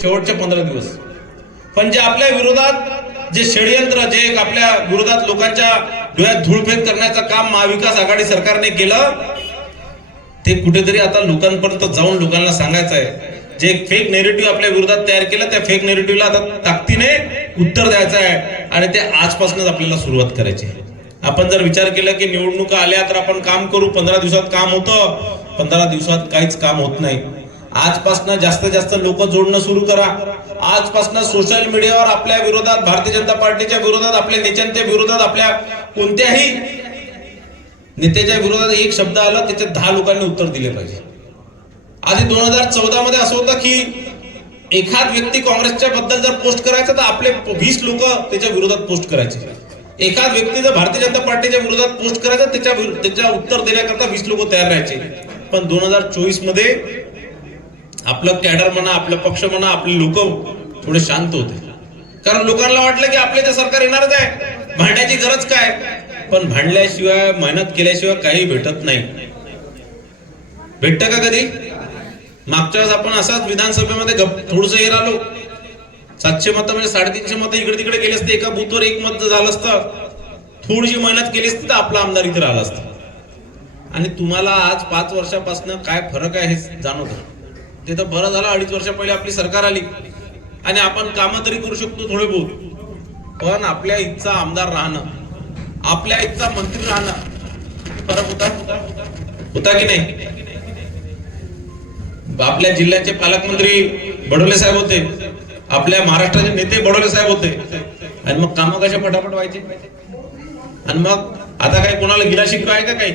शेवटचे पंधरा दिवस. पण जे आपल्या विरोधात जे षडयंत्र जे एक आपल्या विरोधात लोकांच्या डोळ्यात धूळफेक करण्याचं काम महाविकास आघाडी सरकारने केलं ते कुठेतरी आता लोकांपर्यंत जाऊन लोकांना सांगायचं आहे. जे एक फेक नेरेटिव्ह आपल्या विरोधात तयार केलं त्या फेक नेरेटिव्हला आता ताकदीने उत्तर द्यायचं आहे आणि ते आजपासूनच आपल्याला सुरुवात करायची आहे. आपण जर विचार केला की निवडणुका आल्या तर आपण काम करू पंधरा दिवसात काम होतं. पंधरा दिवसात काहीच काम होत नाही. आजपासून जास्तीत जास्त लोक जोडणं सुरू करा. आजपासून सोशल मीडियावर आपल्या विरोधात भारतीय जनता पार्टीच्या विरोधात आपल्या नेत्यांच्या विरोधात आपल्या कोणत्याही नेत्याच्या विरोधात एक शब्द आला त्याचे दहा लोकांनी उत्तर दिले पाहिजे. आधी दोन हजार चौदा मध्ये असं होतं की एखाद व्यक्ती काँग्रेसच्या बद्दल जर पोस्ट करायचं तर आपले वीस लोक त्याच्या विरोधात पोस्ट करायचे. एखाद व्यक्ती जर भारतीय जनता पार्टीच्या विरोधात पोस्ट करायचं त्याच्या त्याच्या उत्तर देण्याकरता वीस लोक तयार राहायचे. पण दोन हजार चोवीसमध्ये आपलं कॅडर म्हणा आपलं पक्ष म्हणा आपले लोक थोडे शांत होते. कारण लोकांना वाटलं की आपले ते सरकार येणारच आहे. भांडण्याची गरज काय? पण भांडल्याशिवाय मेहनत केल्याशिवाय काही भेटत नाही. भेटतं का कधी? मागच्या वेळेस आपण असाच विधानसभेमध्ये थोडस हे राहिलो. सातशे मत म्हणजे साडेतीनशे मत इकडे तिकडे गेले असते एका बूथवर एक मत झालं असतं. थोडीशी मेहनत केली असती तर आपला आमदार इथे राहिला असता. आणि तुम्हाला आज पाच वर्षापासून काय फरक आहे हे जाणवत ते तर बरं झालं अडीच वर्षा पहिले आपली सरकार आली. आणि आपण कामं तरी करू शकतो थोडे बहुत. पण आपल्या इथचा आमदार राहणं आपल्या इथचा मंत्री राहणं फरक होता? होता की नाही? आपल्या जिल्ह्याचे पालकमंत्री बडोले साहेब होते. आपल्या महाराष्ट्राचे नेते बडोले साहेब होते. आणि मग कामं कशा पटापट व्हायचे? आणि मग आता काय कोणाला गिला शिकवा आहे का काही?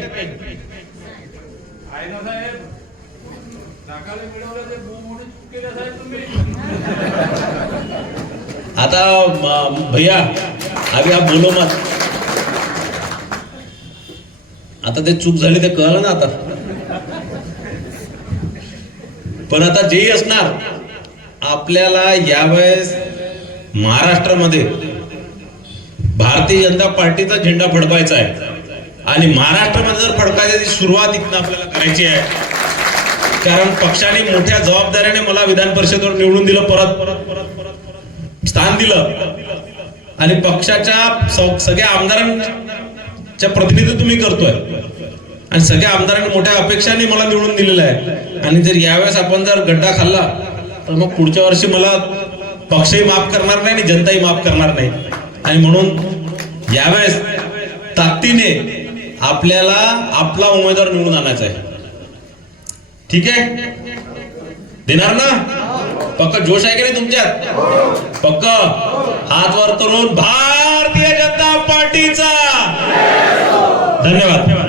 आता भैया अभी आप बोलो मत आता ते चूक झाली ते कळलं ना आता. पण आता जेही असणार आपल्याला यावेळेस महाराष्ट्रामध्ये भारतीय जनता पार्टीचा झेंडा फडकायचा आहे. आणि महाराष्ट्रामध्ये जर फडकायची सुरुवात इथनं आपल्याला करायची आहे कारण पक्षाने मोठ्या जबाबदारीने मला विधान परिषदेवर निवडून दिलं परत परत परत परत स्थान दिलं. आणि पक्षाच्या सगळ्या आमदारांच्या प्रतिनिधित्व मी करतोय. आणि सगळ्या आमदारांनी मोठ्या अपेक्षाने मला निवडून दिलेलं आहे. आणि जर यावेळेस आपण जर गड्डा खाल्ला तर मग पुढच्या वर्षी मला पक्षही माफ करणार नाही आणि जनताही माफ करणार नाही. आणि म्हणून यावेळेस ताकदीने आपल्याला आपला उमेदवार निवडून आणायचा आहे. ठीक आहे? देणार ना? पक्क जोश आहे की नाही तुमच्यात? पक्क. हात वर करून भारतीय जनता पार्टीचा. धन्यवाद.